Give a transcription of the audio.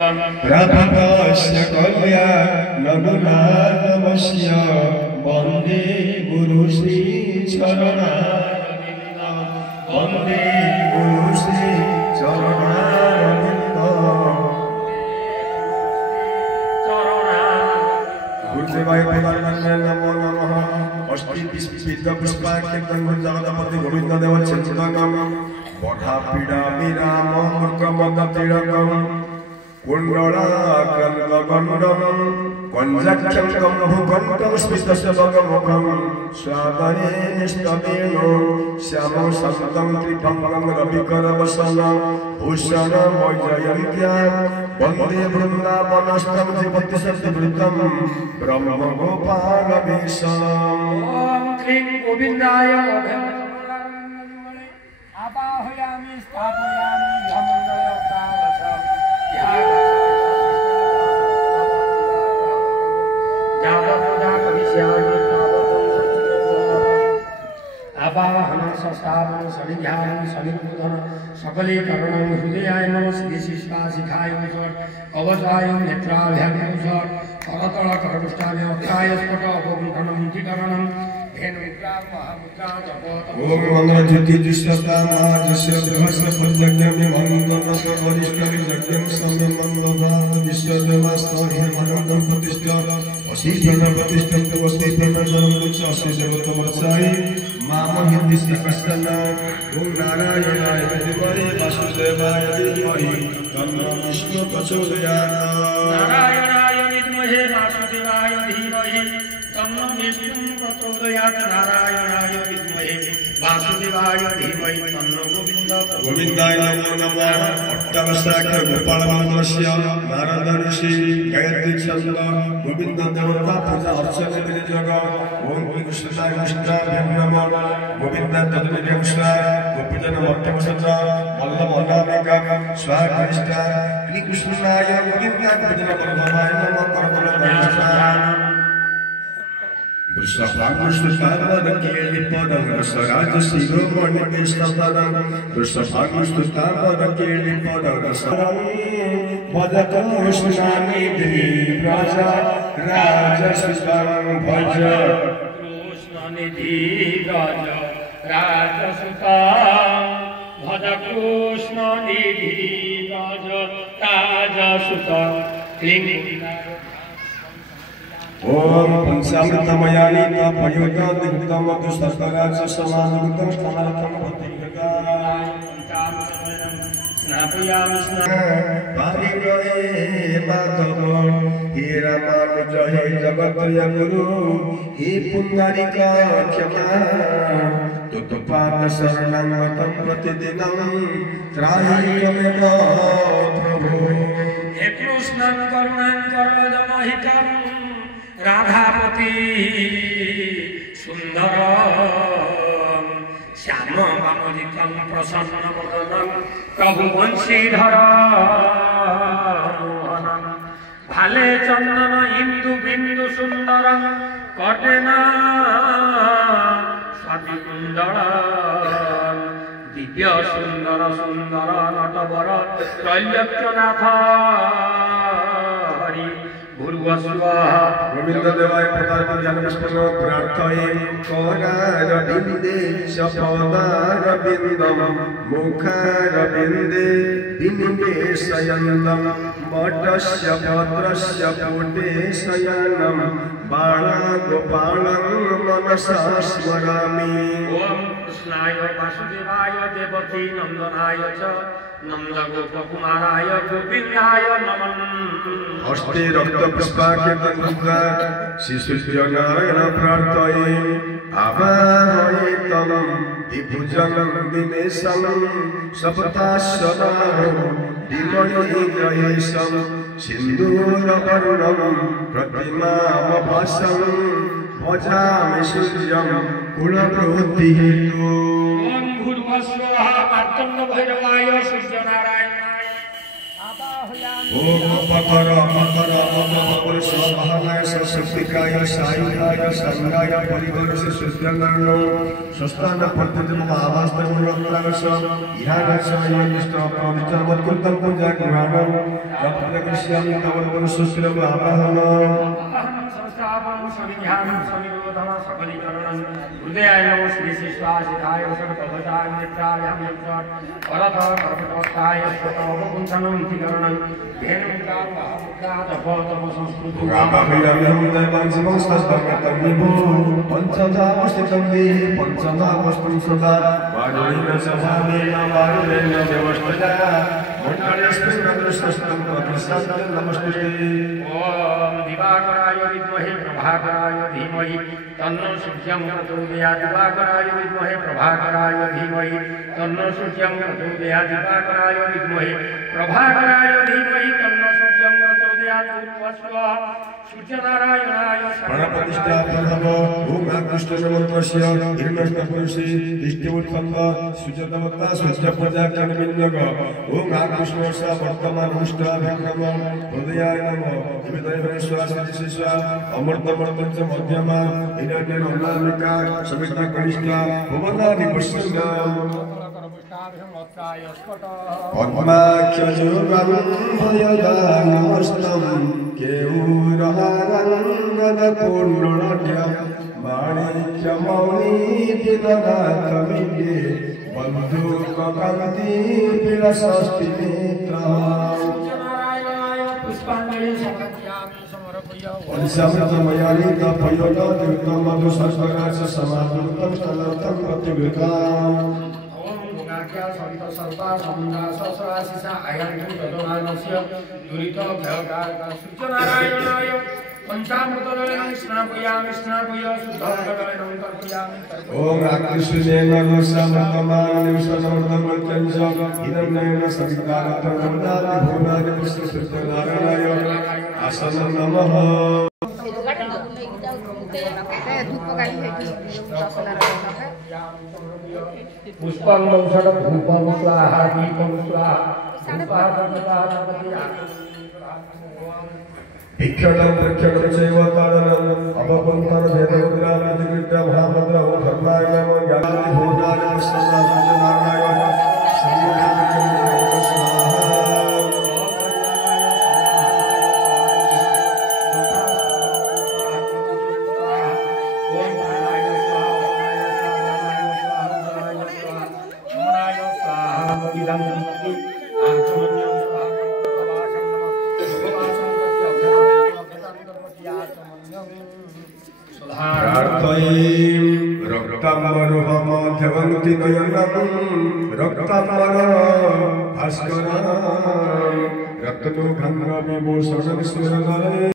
प्रभवस्य कल्याणगुणानमस्य वन्दे गुरुश्री चरणारविन्दं वन्दे गुरुश्री चरणारविन्दं गुरुदेवाय प्रदानाय नमो नमः अष्टि पुष्पाख्यं जगदपति गोविन्ददेव चिन्तकं बधा पीडा विराम मृगमदतिरकं कुण्डलाकन्दगण्डं कञ्जाक्षं भूकण्ठं स्मितशतकमुखं स्वादये निष्ठवेनो श्यामं सन्तं त्रिभङ्गं रविकरवसनं भूषणमयजयन्त्या वन्दे वृन्दावनस्थं जीवतिशतवृतं ब्रह्मगोपालवेशम् ॐ क्लीं गोविन्दाय आवाहयामि स्थापयामि धमङ्गलतावसम् आवाहन संस्थापन सनिध्यान सनिरूपण सकलीकरण हृदयाय नमः श्री शिष्टाशिखाय कवचाय नेत्राभ्याम करतल करदुष्टाय अध्याय स्फुट अपगुण्ठनं मुखीकरणं ओम मंगल ज्योति दुष्टता महाजस्य बृहस्पत्यज्ञं मंगलस वरिष्ठ विज्ञं सम्यं मंगलदात विश्वदेवास्तोहि मनोदं प्रतिष्ठा असी प्रण प्रतिष्ठं वस्ति प्रणजनं कुछ असी देवतमर्चाय माम हिंदी श्रीकृष्ण ओम नारायणाय विद्महे वासुदेवाय धीमहि तन्नो विष्णु प्रचोदयात् नारायणाय विद्महे वासुदेवाय धीमहि तन्नो विष्णु प्रचोदयात् नारायणाय विद्महे वासुदेवाय धीमहि तन्नो गोविन्दाय नमो नमः अष्टावक्र गोपालवंशस्य नारद ऋषि गायत्री छन्द गोविन्द देवता पूजा अर्चना जग ओम कृष्णाय कृष्णाभ्यां नमः गोविन्द तदनिर्यंशाय गोपीजन मध्यमसच वल्लभ अनामिका स्वाकृष्टा कृष्णाय गोविन्द भजन परमाय नमः करबल वृषभानुष्ठुतामरकेलिपदं रसराजशिरोमणिकेशपदं वृषभानुष्ठुतामरकेलिपदं रसरं भजतो कृष्णानिधि राजा राजसुतं भज कृष्णनिधि राजा राजसुतं भज कृष्णनिधि राजा राजसुतं ओम पंचामृतमयानि तपयोगदितं मधुसर्पराज समानृतं स्तनार्थं भक्तिगाय पंचामृतं स्नापयामि पारिगणे माधव हे रामानुज हे जगत्रय गुरु हे पुण्डरीका क्षमा तुत्पाद शरणं मतं प्रतिदिनं त्रायमेव प्रभु हे कृष्णं करुणां करदमहितं राधापति सुंदर श्याम वामोदितं प्रसन्न वदनं प्रभु वंशीधर मोहनं भाले चंदन इंदु बिंदु सुंदरं कटेना स्वातिकुंडल दिव्य सुंदर सुंदर नटवर त्रैलोक्यनाथ हरि गोविन्ददेवाय प्रदानपुष्पो प्रार्थये करारविन्दे शपदारविन्दं मुखारविन्दे विनिवेशयन्तं मठस्य पत्रस्य पुटे शयनं बालगोपालं मनसा स्मरामि ॐ कृष्णाय वासुदेवाय देवकी नन्दनाय च नन्दगोपकुमाराय गोविन्दाय नमः हस्ते रक्तपुष्पाख्यं शिशुजनाय प्रार्थये आवाहयेतं दिभुजं दिनेशं सप्ताश्वनां दिमहि ग्रहेशं सिन्दूरवर्णं प्रतिमामभासं भजामि सूर्यं कुलवृद्धिहेतु ॐ भूर्भुवस्वः मार्तण्ड भैरवाय सूर्यनारायणाय आवाहयामि ओम पकर पकर पकर सहनाय शक्तिकाय सायुधाय संगाय परिवर्ष सुस्यनानो स्वस्थान पद्धतिम आवास्तमनोक्तागस इहागस यनिष्ठ प्रविचामत्कृतं पूजाग्रहणं तत्प्रकृष्यं तवत्पुर सुस्त्रम आवाहन संस्थापनं सविध्यानं सविरोधं सकलीकरणं हृदयाय नमो श्री शिश्वासिताय सर्वभवताय नेत्राभ्यां यत्र परत कर्पटोत्ताय स्वतोपकुंसनं तिकरणं धेनुकामहामुद्रादभवतम संस्कृतं रामभिरम्यं दैवांसिमं सस्तमतमिभो पंचधामस्थितं देहि पंचधामस्तं सदा वारुणेन सभावेन वारुणेन व्यवस्थया मण्डलेऽस्मिन् नमस्तं प्रसादं नमस्ते ओम दिवाकराय विद्महे प्रभाकराय धीमहि तन्नो सूर्यं प्रचोदयात् दिवाकराय विद्महे प्रभाकराय धीमहि तन्नो सूर्यं प्रचोदयात् दिवाकराय विद्महे प्रभाकराय धीमहि तन्नो सूर्यं प्रचोदयात् वस्वः सूर्यनारायणाय प्रणप्रतिष्ठा प्रभव ओम कृष्णमन्त्रस्य हिरण्यपुरुषे इष्टोत्पन्न सुजतवत्ता सुजप्रजा कर्मिण्यग ओम कृष्णस्य वर्तमान उष्टाभिक्रम हृदयाय नमः विदयश्वासदिशा अमृतमर्तञ्च मध्यमा हिरण्यनामिका सविता कनिष्ठा भुवनादि पश्यन्ता पद्माख्यजुगं भयदानमस्तं केयूरहारङ्गदपूर्णनाट्यं माणिक्यमौलिदिनदातमिदे बन्धुककान्ति विलसस्ति नेत्रः पुष्पाञ्जलि समर्पयामि समर्पयामि परिसमृतमयानि तपयोगदीर्घं मधुसर्वराज समाधुतं स्तनर्थं प्रतिवृताम् सवित सर्वा समुद्रा सहस्राशिषा अयन्तु तदमानस्य दुरितोभयकारक सूर्यनारायणाय पंचामृतजलेन स्नापयामि स्नापय शुद्धजलेन तर्पयामि ओम कृष्णेन नमस्समर्तमाननिवसनमर्तमर्त्यञ्च हिरण्येन सवितारत्नमन्दानि भुवनानि विश्वसृष्टनारायणाय आसनं नमः पुष्पं वंशड धूपं स्वाहा दीपं स्वाहा भिक्षणं प्रक्षणं चैव ताडनम् अपपन्थन भेदमुद्रामधिकृत्य महामन्त्रं धर्माय नमः ज्ञानानि भूतानि पश्यन्नारायणाय रक्ताम्बरमध्यवन्ति नयनं रक्ताम्बर भास्करं रक्ततो भङ्गविभूषणं स्मरणाय